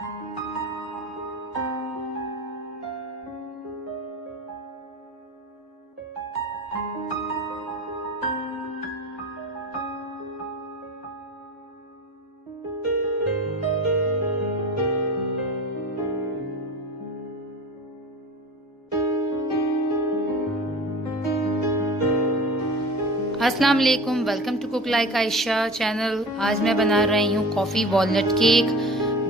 अस्सलाम वालेकुम, welcome to cook like Ayesha channel. आज मैं बना रही हूँ कॉफ़ी वॉलनट केक।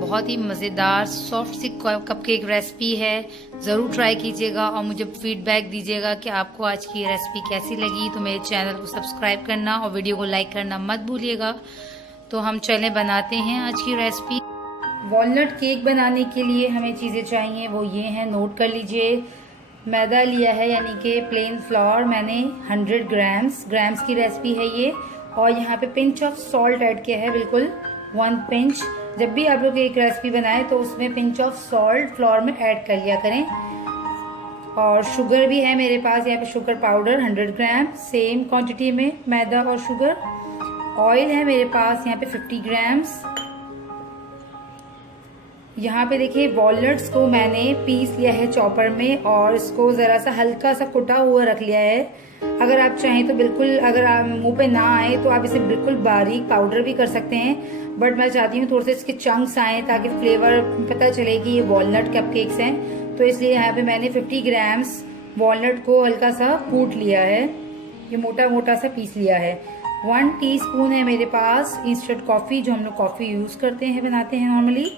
बहुत ही मज़ेदार सॉफ्ट सी कपकेक रेसिपी है। ज़रूर ट्राई कीजिएगा और मुझे फीडबैक दीजिएगा कि आपको आज की रेसिपी कैसी लगी। तो मेरे चैनल को सब्सक्राइब करना और वीडियो को लाइक करना मत भूलिएगा। तो हम चले बनाते हैं आज की रेसिपी। वॉलनट केक बनाने के लिए हमें चीज़ें चाहिए, वो ये हैं, नोट कर लीजिए। मैदा लिया है यानी कि प्लेन फ्लोर मैंने 100 ग्राम्स की रेसिपी है ये। और यहाँ पे पिंच ऑफ सॉल्ट ऐड किया है, बिल्कुल 1 पिंच। जब भी आप लोग एक रेसिपी बनाएं तो उसमें पिंच ऑफ सॉल्ट फ्लोर में ऐड कर लिया करें। और शुगर भी है मेरे पास यहाँ पे, शुगर पाउडर 100 ग्राम सेम क्वांटिटी में, मैदा और शुगर। ऑयल है मेरे पास यहाँ पे 50 ग्राम्स। यहाँ पे देखिए वॉलनट्स को मैंने पीस लिया है चॉपर में और इसको जरा सा हल्का सा कुटा हुआ रख लिया है। अगर आप चाहें तो बिल्कुल, अगर आप मुंह पे ना आए तो आप इसे बिल्कुल बारीक पाउडर भी कर सकते हैं, बट मैं चाहती हूँ थोड़े से इसके चंक्स आए ताकि फ्लेवर पता चले कि ये वॉलनट कपकेक्स हैं। तो इसलिए यहाँ पे मैंने 50 ग्राम्स वॉलनट को हल्का सा कूट लिया है, ये मोटा मोटा सा पीस लिया है। 1 टीस्पून है मेरे पास इंस्टेंट कॉफी, जो हम लोग कॉफी यूज करते हैं, बनाते हैं नॉर्मली।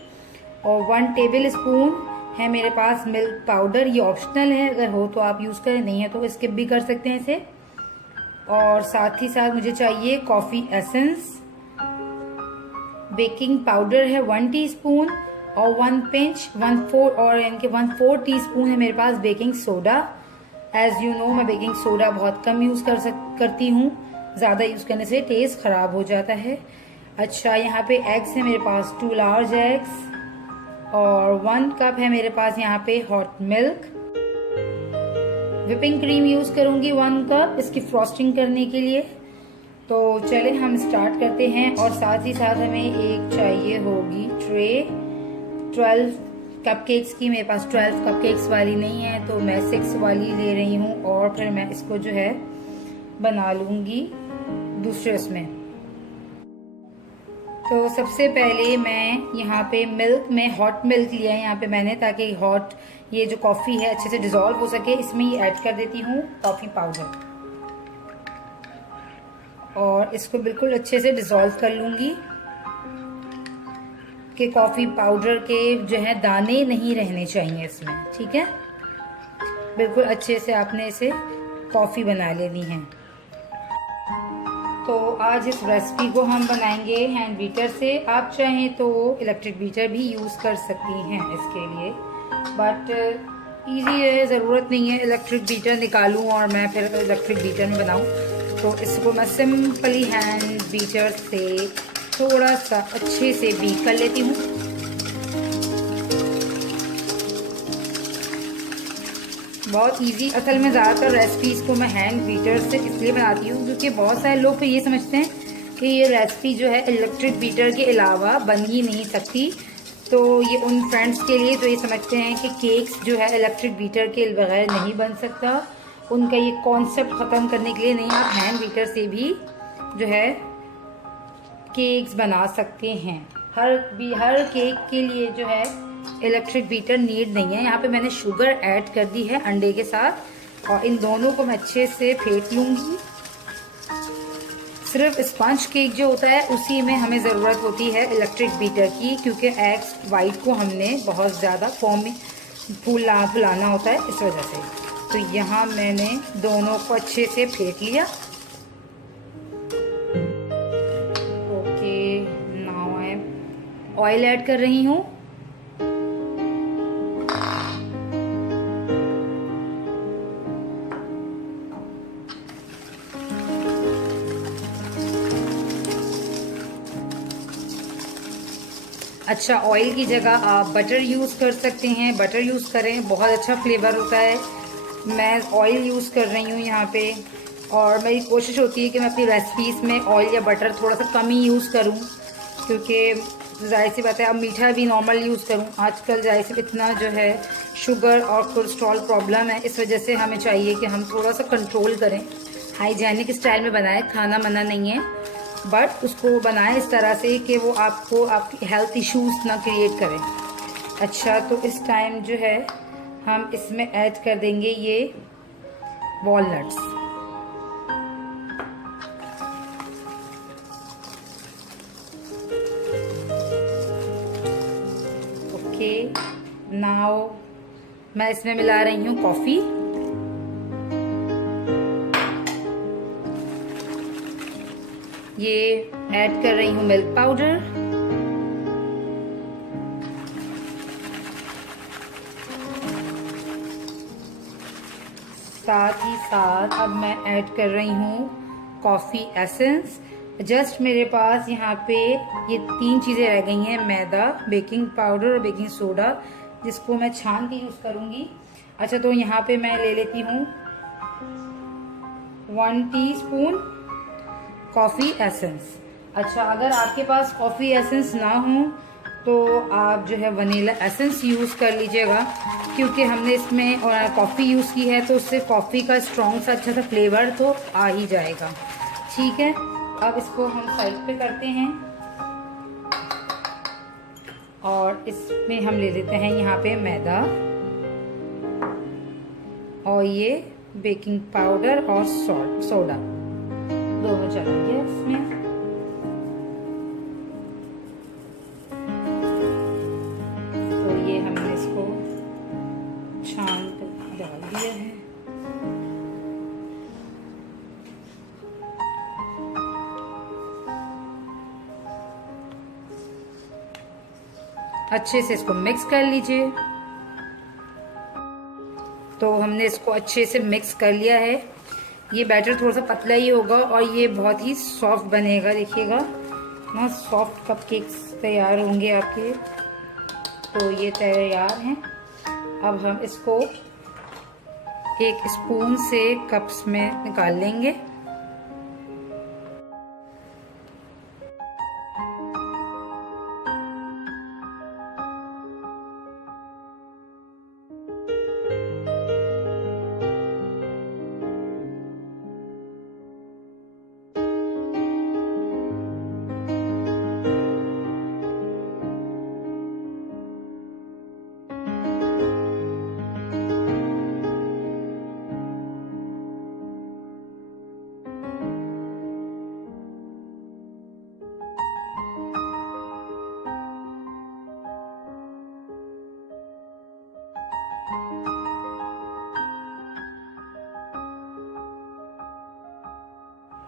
और 1 टेबल स्पून है मेरे पास मिल्क पाउडर, ये ऑप्शनल है, अगर हो तो आप यूज करें, नहीं है तो स्किप भी कर सकते हैं इसे। और साथ ही साथ मुझे चाहिए कॉफी एसेंस। बेकिंग पाउडर है 1 टीस्पून और 1 पिंच 1/4 टीस्पून है मेरे पास baking soda. As you know मैं बेकिंग सोडा बहुत कम यूज करती हूँ, ज्यादा यूज करने से टेस्ट खराब हो जाता है। अच्छा, यहाँ पे एग्स है मेरे पास 2 लार्ज एग्स। और 1 कप है मेरे पास यहाँ पे hot milk. Whipping cream use करूंगी 1 कप इसकी फ्रॉस्टिंग करने के लिए। तो चले हम स्टार्ट करते हैं। और साथ ही साथ हमें एक चाहिए होगी ट्रे 12 कपकेक्स की। मेरे पास 12 कपकेक्स वाली नहीं है तो मैं 6 वाली ले रही हूँ। और फिर मैं इसको जो है बना लूंगी दूसरे उसमें। तो सबसे पहले मैं यहाँ पे मिल्क में हॉट मिल्क लिया है यहाँ पे मैंने, ताकि हॉट ये जो कॉफी है अच्छे से डिजोल्व हो सके। इसमें ही ऐड कर देती हूँ कॉफी पाउडर और इसको बिल्कुल अच्छे से डिजोल्व कर लूंगी कि कॉफी पाउडर के जो है दाने नहीं रहने चाहिए इसमें, ठीक है। बिल्कुल अच्छे से आपने इसे कॉफी बना लेनी है। तो आज इस रेसिपी को हम बनाएंगे हैंड बीटर से। आप चाहें तो इलेक्ट्रिक बीटर भी यूज़ कर सकती हैं इसके लिए, बट इजी है, ज़रूरत नहीं है इलेक्ट्रिक बीटर निकालूं और मैं फिर इलेक्ट्रिक बीटर में बनाऊं। तो इसको मैं सिंपली हैंड बीटर से थोड़ा सा अच्छे से बीट कर लेती हूँ। बहुत इजी, असल में ज़्यादातर रेसिपीज को मैं हैंड बीटर से इसलिए बनाती हूँ क्योंकि बहुत सारे लोग तो ये समझते हैं कि ये रेसिपी जो है इलेक्ट्रिक बीटर के अलावा बन ही नहीं सकती। तो ये उन फ्रेंड्स के लिए तो ये समझते हैं कि केक्स जो है इलेक्ट्रिक बीटर के बगैर नहीं बन सकता, उनका ये कॉन्सेप्ट ख़त्म करने के लिए। नहीं, आप हैंड बीटर से भी जो है केक्स बना सकते हैं। हर केक के लिए जो है इलेक्ट्रिक बीटर नीड नहीं है। यहाँ पे मैंने शुगर ऐड कर दी है अंडे के साथ और इन दोनों को मैं अच्छे से फेंट लूंगी। सिर्फ स्पंज केक जो होता है उसी में हमें ज़रूरत होती है इलेक्ट्रिक बीटर की, क्योंकि एग्स वाइट को हमने बहुत ज़्यादा फॉर्म में फुलाना होता है, इस वजह से। तो यहाँ मैंने दोनों को अच्छे से फेंट लिया। Okay, now I oil add कर रही हूँ। अच्छा, ऑयल की जगह आप बटर यूज़ कर सकते हैं, बटर यूज़ करें, बहुत अच्छा फ्लेवर होता है। मैं ऑयल यूज़ कर रही हूँ यहाँ पे, और मेरी कोशिश होती है कि मैं अपनी रेसिपीज़ में ऑयल या बटर थोड़ा सा कम ही यूज़ करूँ, क्योंकि जाहिर सी बात है अब मीठा भी नॉर्मल यूज़ करूं। आजकल जाहिर सी इतना जो है शुगर और कोलेस्ट्रॉल प्रॉब्लम है, इस वजह से हमें चाहिए कि हम थोड़ा सा कंट्रोल करें, हाइजेनिक स्टाइल में बनाएं। खाना मना नहीं है, बट उसको बनाएं इस तरह से कि वो आपको आपकी हेल्थ इश्यूज ना क्रिएट करें। अच्छा, तो इस टाइम जो है हम इसमें ऐड कर देंगे ये वॉलनट्स। ओके, नाउ मैं इसमें मिला रही हूँ कॉफी। ये ऐड कर रही हूँ मिल्क पाउडर। साथ ही साथ अब मैं ऐड कर रही हूँ कॉफ़ी एसेंस। जस्ट मेरे पास यहाँ पे ये 3 चीज़ें रह गई हैं, मैदा, बेकिंग पाउडर और बेकिंग सोडा, जिसको मैं छान के यूज़ करूँगी। अच्छा, तो यहाँ पे मैं ले लेती हूँ 1 टीस्पून कॉफ़ी एसेंस। अच्छा, अगर आपके पास कॉफ़ी एसेंस ना हो तो आप जो है वनीला एसेंस यूज़ कर लीजिएगा, क्योंकि हमने इसमें कॉफ़ी यूज़ की है तो उससे कॉफ़ी का स्ट्रॉन्ग सा अच्छा सा फ्लेवर तो आ ही जाएगा। ठीक है, अब इसको हम साइड पे करते हैं और इसमें हम ले लेते हैं यहाँ पे मैदा और ये बेकिंग पाउडर और सोडा दोनों चलेंगे इसमें। तो ये हमने इसको छान कर डाल दिया है। अच्छे से इसको मिक्स कर लीजिए। तो हमने इसको अच्छे से मिक्स कर लिया है। ये बैटर थोड़ा सा पतला ही होगा और ये बहुत ही सॉफ्ट बनेगा। देखिएगा ना, सॉफ्ट कपकेक्स तैयार होंगे आपके। तो ये तैयार हैं। अब हम इसको एक स्पून से कप्स में निकाल लेंगे।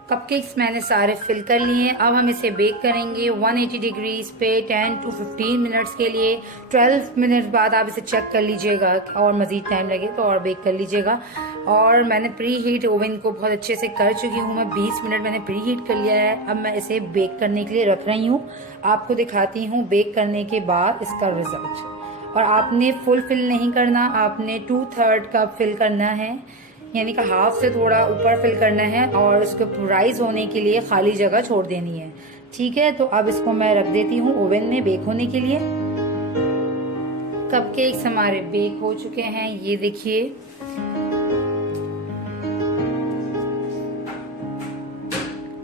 कपकेक्स मैंने सारे फिल कर लिए हैं। अब हम इसे बेक करेंगे 180 डिग्रीज पे 10 to 15 मिनट्स के लिए। 12 मिनट बाद आप इसे चेक कर लीजिएगा और मज़ीद टाइम लगे तो और बेक कर लीजिएगा। और मैंने प्री हीट ओवन को बहुत अच्छे से कर चुकी हूँ मैं। 20 मिनट मैंने प्री हीट कर लिया है। अब मैं इसे बेक करने के लिए रख रही हूँ। आपको दिखाती हूँ बेक करने के बाद इसका रिजल्ट। और आपने फुल फिल नहीं करना, आपने 2/3 कप फिल करना है, यानी कि हाफ से थोड़ा ऊपर फिल करना है और इसको राइज होने के लिए खाली जगह छोड़ देनी है। ठीक है, तो अब इसको मैं रख देती हूँ ओवन में बेक होने के लिए। कपकेक्स हमारे बेक हो चुके हैं, ये देखिए।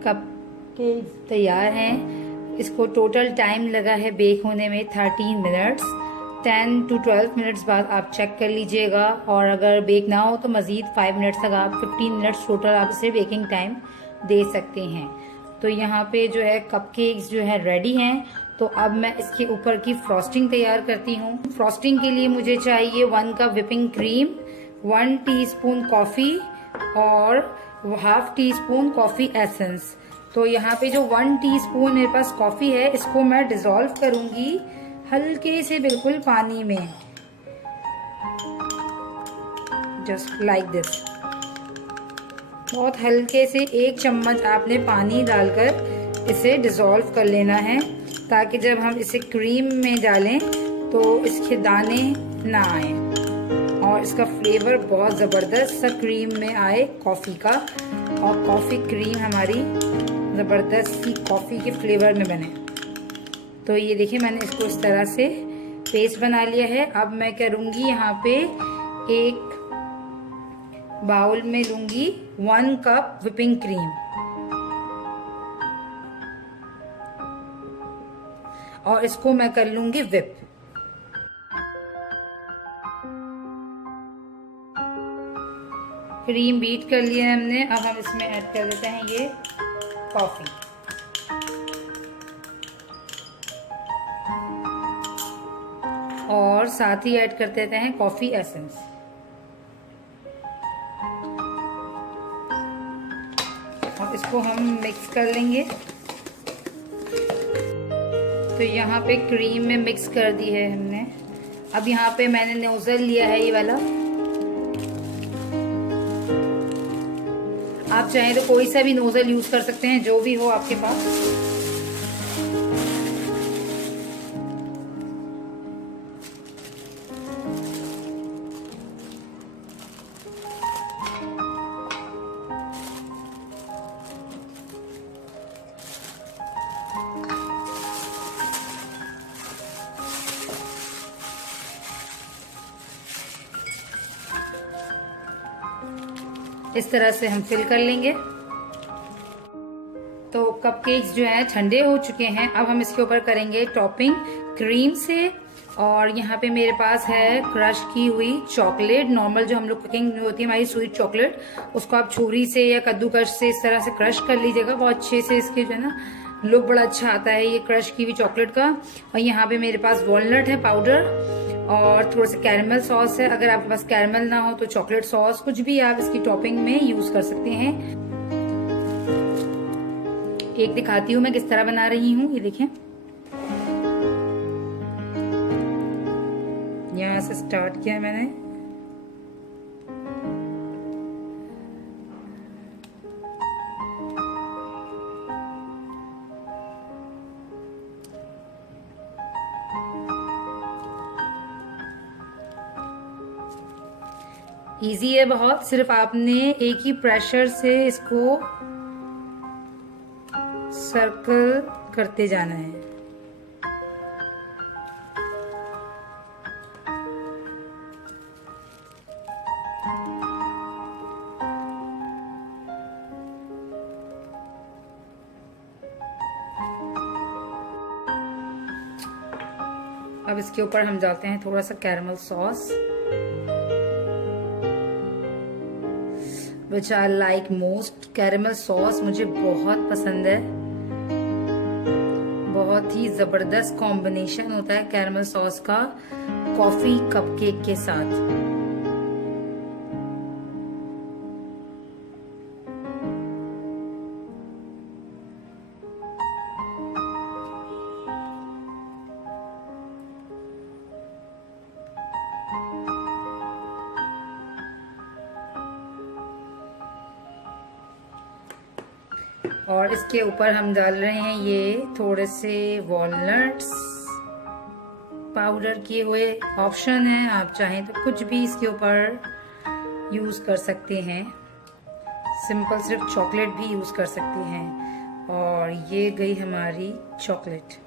कपकेक्स तैयार हैं। इसको टोटल टाइम लगा है बेक होने में 13 मिनट्स। 10 to 12 मिनट्स बाद आप चेक कर लीजिएगा। और अगर बेक ना हो तो मज़ीद 5 मिनट्स तक आप 15 मिनट्स टोटल आप इसे बेकिंग टाइम दे सकते हैं। तो यहाँ पे जो है कपकेक्स जो है रेडी हैं। तो अब मैं इसके ऊपर की फ्रॉस्टिंग तैयार करती हूँ। फ्रॉस्टिंग के लिए मुझे चाहिए 1 cup whipping cream, 1 teaspoon coffee और हाफ टीस्पून कॉफ़ी एसेंस। तो यहाँ पे जो 1 टीस्पून मेरे पास कॉफ़ी है, इसको मैं डिज़ोल्व करूँगी हल्के से बिल्कुल पानी में, जस्ट लाइक दिस। बहुत हल्के से 1 चम्मच आपने पानी डालकर इसे डिज़ोल्व कर लेना है, ताकि जब हम इसे क्रीम में डालें तो इसके दाने ना आए और इसका फ्लेवर बहुत ज़बरदस्त सा क्रीम में आए कॉफ़ी का, और कॉफ़ी क्रीम हमारी ज़बरदस्त सी कॉफ़ी के फ्लेवर में बने। तो ये देखिए मैंने इसको इस तरह से पेस्ट बना लिया है। अब मैं करूंगी यहाँ पे एक बाउल में लूंगी 1 कप व्हिपिंग क्रीम और इसको मैं कर लूंगी व्हिप। क्रीम बीट कर लिया है हमने। अब हम इसमें ऐड कर देते हैं ये कॉफी। और साथ ही ऐड कर देते हैं कॉफी एसेंस। और इसको हम मिक्स कर लेंगे। तो यहाँ पे क्रीम में मिक्स कर दी है हमने। अब यहाँ पे मैंने नोजल लिया है ये वाला। आप चाहें तो कोई सा भी नोजल यूज कर सकते हैं, जो भी हो आपके पास। इस तरह से हम फिल कर लेंगे। तो कपकेक्स जो है ठंडे हो चुके हैं। अब हम इसके ऊपर करेंगे टॉपिंग क्रीम से। और यहाँ पे मेरे पास है क्रश की हुई चॉकलेट, नॉर्मल जो हम लोग कुकिंग में होती है हमारी स्वीट चॉकलेट। उसको आप छुरी से या कद्दूकस से इस तरह से क्रश कर लीजिएगा। बहुत अच्छे से इसके जो है ना लुक बड़ा अच्छा आता है ये क्रश की हुई चॉकलेट का। और यहाँ पे मेरे पास वॉलनट है पाउडर और थोड़ा सा कैरमल सॉस है। अगर आपके पास कैरमल ना हो तो चॉकलेट सॉस, कुछ भी आप इसकी टॉपिंग में यूज कर सकते हैं। एक दिखाती हूँ मैं किस तरह बना रही हूँ। ये देखें, यहाँ से स्टार्ट किया मैंने। इजी है बहुत, सिर्फ आपने एक ही प्रेशर से इसको सर्कल करते जाना है। अब इसके ऊपर हम डालते हैं थोड़ा सा caramel sauce, which I like most. Caramel sauce मुझे बहुत पसंद है। बहुत ही जबरदस्त कॉम्बिनेशन होता है कैरमल सॉस का कॉफी कपकेक के साथ। और इसके ऊपर हम डाल रहे हैं ये थोड़े से वॉलनट्स पाउडर किए हुए। ऑप्शन है, आप चाहें तो कुछ भी इसके ऊपर यूज कर सकते हैं। सिंपल सिर्फ चॉकलेट भी यूज कर सकते हैं। और ये गई हमारी chocolate.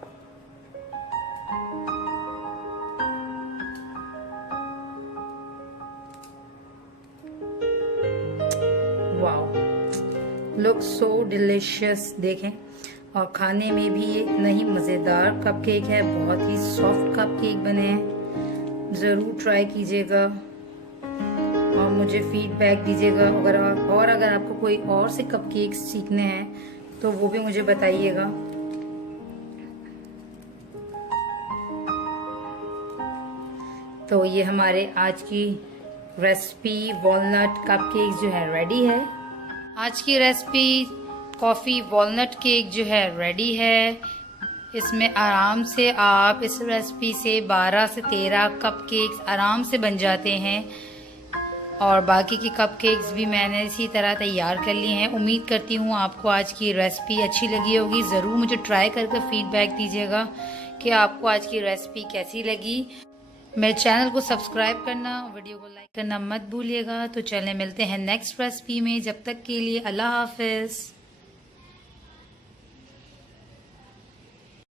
Wow, look so delicious. देखें, और खाने में भी इतना ही मज़ेदार कपकेक है। बहुत ही सॉफ्ट कपकेक बने हैं। ज़रूर ट्राई कीजिएगा और मुझे फीडबैक दीजिएगा। अगर आपको कोई और से कपकेक्स सीखने हैं तो वो भी मुझे बताइएगा। तो ये हमारे आज की रेसिपी वॉलनट कपकेक जो है रेडी है। आज की रेसिपी कॉफ़ी वॉलनट केक जो है रेडी है। इसमें आराम से आप इस रेसिपी से 12 से 13 कपकेक्स आराम से बन जाते हैं। और बाकी की कपकेक्स भी मैंने इसी तरह तैयार कर लिए हैं। उम्मीद करती हूँ आपको आज की रेसिपी अच्छी लगी होगी। ज़रूर मुझे ट्राई करके फीडबैक दीजिएगा कि आपको आज की रेसिपी कैसी लगी। मेरे चैनल को सब्सक्राइब करना, वीडियो को लाइक करना मत भूलिएगा। तो चलें, मिलते हैं नेक्स्ट रेसिपी में। जब तक के लिए अल्लाह हाफिज़।